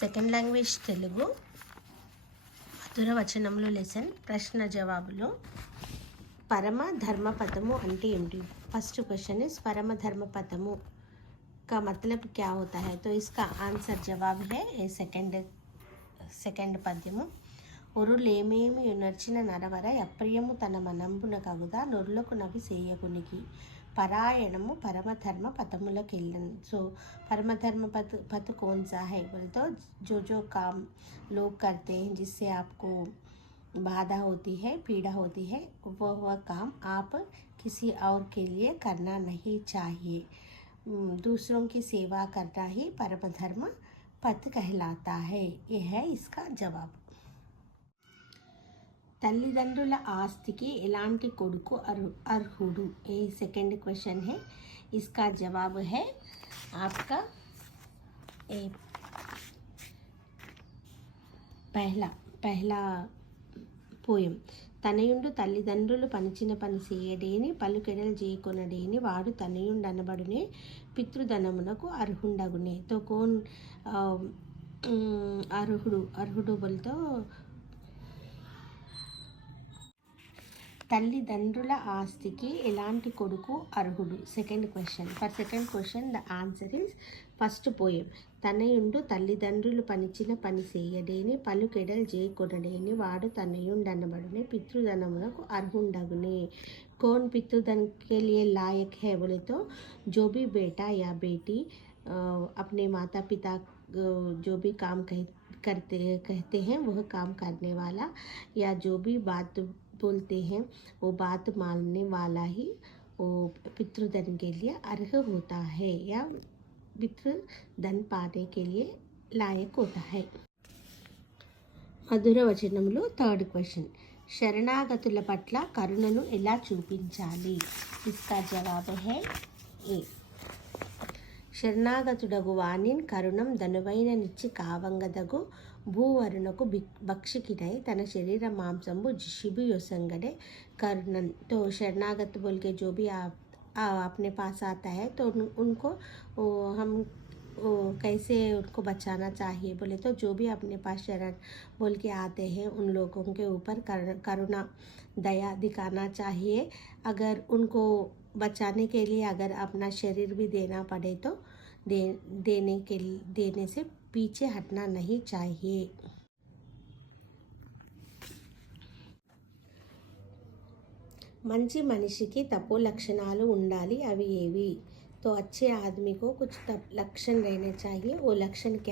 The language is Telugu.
సెకండ్ లాంగ్వేజ్ తెలుగు మధుర వచనంలో లెసన్ ప్రశ్న జవాబులో పరమ ధర్మపదము అంటే ఏమిటి। फर्स्ट क्वेश्चन इज परम धर्मपदमु का मतलब क्या होता है। तो इसका आंसर जवाब है ये सेकंड पद्यము ఒరులేమేమి యునర్చిన నరవర అప్రియము తన మనంబున కగుదా నొరులకు నవి సేయకునికి परायणमु परम धर्म पदमुलकेल्लन। सो परम धर्म पद कौन सा है बोले तो जो काम लोग करते हैं जिससे आपको बाधा होती है पीड़ा होती है वह काम आप किसी और के लिए करना नहीं चाहिए। दूसरों की सेवा करना ही परम धर्म पद कहलाता है। यह है इसका जवाब। తల్లిదండ్రుల ఆస్తికి ఎలాంటి కొడుకు అర్హుడు। ये सेकंड क्वेश्चन है। इसका जवाब है आपका पहला పోయం తనయుండు తల్లిదండ్రులు పనిచిన పని చేయడేని పలుకెడలు చేయకొనడేని వాడు తనయుండనబడునే పితృధనమునకు అర్హుండగునే। तो कौन అర్హుడు बोलतो తల్లిదండ్రుల ఆస్తికి ఎలాంటి కొడుకు అర్హుడు। Second question. For second question the answer is first poem తనయుండు తల్లిదండ్రులు పనిచిన పని చేయడేని పలుకెడలు చేయకొనడేని వాడు తనయుండనబడునే పితృధనమునకు అర్హుండగునే। कौन पितृधन के लिए लायक है बोले तो जो भी बेटा या बेटी अपने माता पिता जो भी काम कहते हैं वह काम करने वाला या जो भी बात बोलते हैं वो बात मानने वाला ही वो पितृधन के लिए अर्ह होता है या पितृधन पाने के लिए लायक होता है। మధుర వచనంలో థర్డ్ క్వశ్చన్ శరణాగతుల పట్ల కరుణను ఎలా చూపించాలి। इसका जवाब है ए శరణాగతుడగు వాణిన్ కరుణం ధనువైన నిచ్చి కావంగదగు భూవరునకు భక్షికినై తన शरीर मांसंबु शिबु योसंगडे करुणन। तो शरणागत बोल के जो भी अपने पास आता है तो उनको हम कैसे उनको बचाना चाहिए बोले तो जो भी अपने पास शरण बोल के आते हैं उन लोगों के ऊपर करुणा दया दिखाना चाहिए। अगर उनको बचाने के लिए अगर अपना शरीर भी देना पड़े तो देने से पीछे हटना नहीं चाहिए। మంచి మనిషికి తపో లక్షణాలు ఉండాలి అవి ఏవి। तो अच्छे आदमी को कुछ लक्षण रहने चाहिए। वो लक्षण क्या